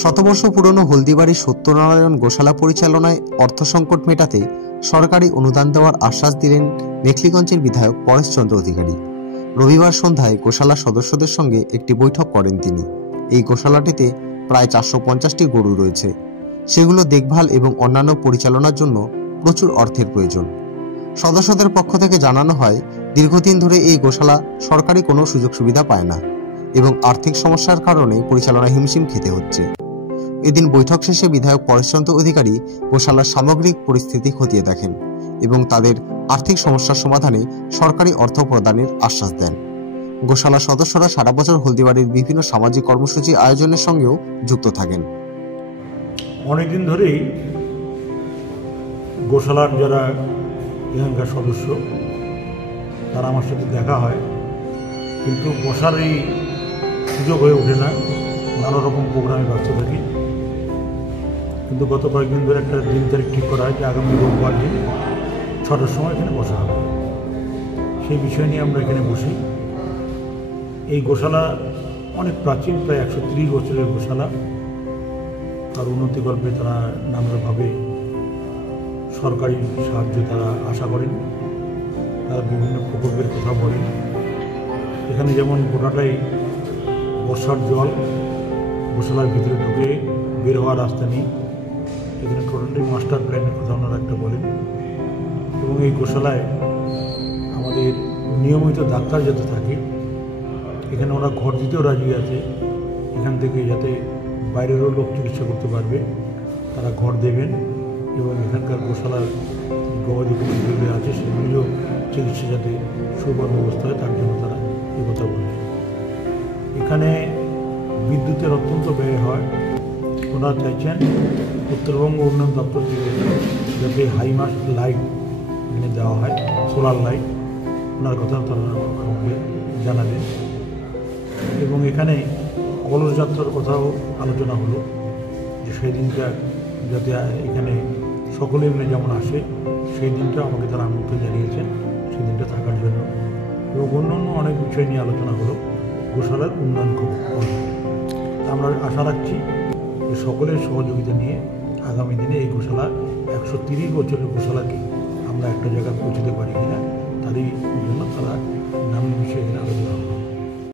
শতবর্ষ পুরনো হলদিবাড়ির সত্যনারায়ণ গোশালা পরিচালনায় অর্থ সংকট মেটাতে সরকারি অনুদান দেওয়ার আশ্বাস দিলেন মেখলিগঞ্জের বিধায়ক পরেশচন্দ্র অধিকারী। রবিবার সন্ধ্যায় গোশালা সদস্যদের সঙ্গে একটি বৈঠক করেন তিনি। এই গোশালাটিতে প্রায় 450টি গরু রয়েছে। সেগুলো দেখভাল এবং অন্যান্য পরিচালনার জন্য প্রচুর অর্থের প্রয়োজন। সদস্যদের পক্ষ থেকে জানানো হয়, দীর্ঘদিন ধরে এই গোশালা সরকারি কোনো সুযোগ সুবিধা পায় না এবং আর্থিক সমস্যার কারণে পরিচালনা হিমশিম খেতে হচ্ছে। এদিন বৈঠক শেষে বিধায়ক পরেশচন্দ্র অধিকারী গোশালার সামগ্রিক পরিস্থিতি খতিয়ে দেখেন এবং তাদের আর্থিক সমস্যার সমাধানে সরকারি অর্থ প্রদানের আশ্বাস দেন। গোশালা সদস্যরা সারা বছর হলদিবাড়ির বিভিন্ন সামাজিক কর্মসূচি আয়োজনের সঙ্গেও যুক্ত থাকেন। অনেকদিন ধরেই গোশালার যারা এখানকার সদস্য তারা আমার সাথে দেখা হয়, কিন্তু বসার এই সুযোগ হয়ে ওঠে না, নানা রকম প্রোগ্রামে ব্যস্ত থাকি। কিন্তু গত কয়েকদিন ধরে একটা দিন তারিখ ঠিক করা হয় যে আগামী রোববার দিন 6টার সময় এখানে বসা হবে। সেই বিষয় নিয়ে আমরা এখানে বসি। এই গোশালা অনেক প্রাচীন, প্রায় 130 বছরের গোশালা। তার উন্নতিকল্পে তারা নানাভাবে সরকারি সাহায্য তারা আশা করেন, তারা বিভিন্ন প্রকল্পের কথা বলেন। এখানে যেমন গোটাটাই বর্ষার জল, গোশালার ভিতরে ঢুকে বের হওয়ার রাস্তা নেই। এখানে টোটালি মাস্টার প্ল্যানের কথা ওনারা একটা বলেন। এবং এই গোশালায় আমাদের নিয়মিত ডাক্তার যাতে থাকে, এখানে ওরা ঘর দিতেও রাজি আছে। এখান থেকে যাতে বাইরেরও লোক চিকিৎসা করতে পারবে, তারা ঘর দেবেন এবং এখানকার গোশালার গবাদি পশু যেগুলো আছে সেগুলিও চিকিৎসা যাতে সুপার ব্যবস্থা হয় তার জন্য তারা এ কথা বলছেন। এখানে বিদ্যুতের অত্যন্ত ব্যয় হয়। ওনারা চাইছেন উত্তরবঙ্গ উন্নয়ন দপ্তর থেকে যাতে হাইমাস্ট লাইট এখানে দেওয়া হয়, সোলার লাইট। ওনার কথা তারা আমাকে জানালেন। এবং এখানে কলস যাত্রার কথাও আলোচনা হলো যে সেই দিনটা যাতে এখানে সকলে মিলে যেমন আসে, সেই দিনটা আমাকে তারা আমন্ত্রণ জানিয়েছেন সেই দিনটা থাকার জন্য। এবং অন্যান্য অনেক বিষয় নিয়ে আলোচনা হলো। গোশালার উন্নয়ন করবে। আমরা আশা রাখছি যে সকলের সহযোগিতা নিয়ে আগামী দিনে এই গোশালা 130 বছরের গোশালাকে আমরা একটা জায়গায় পৌঁছতে পারি কিনা তারই জন্য তারা নানান বিষয়ে আলোচনা হবে।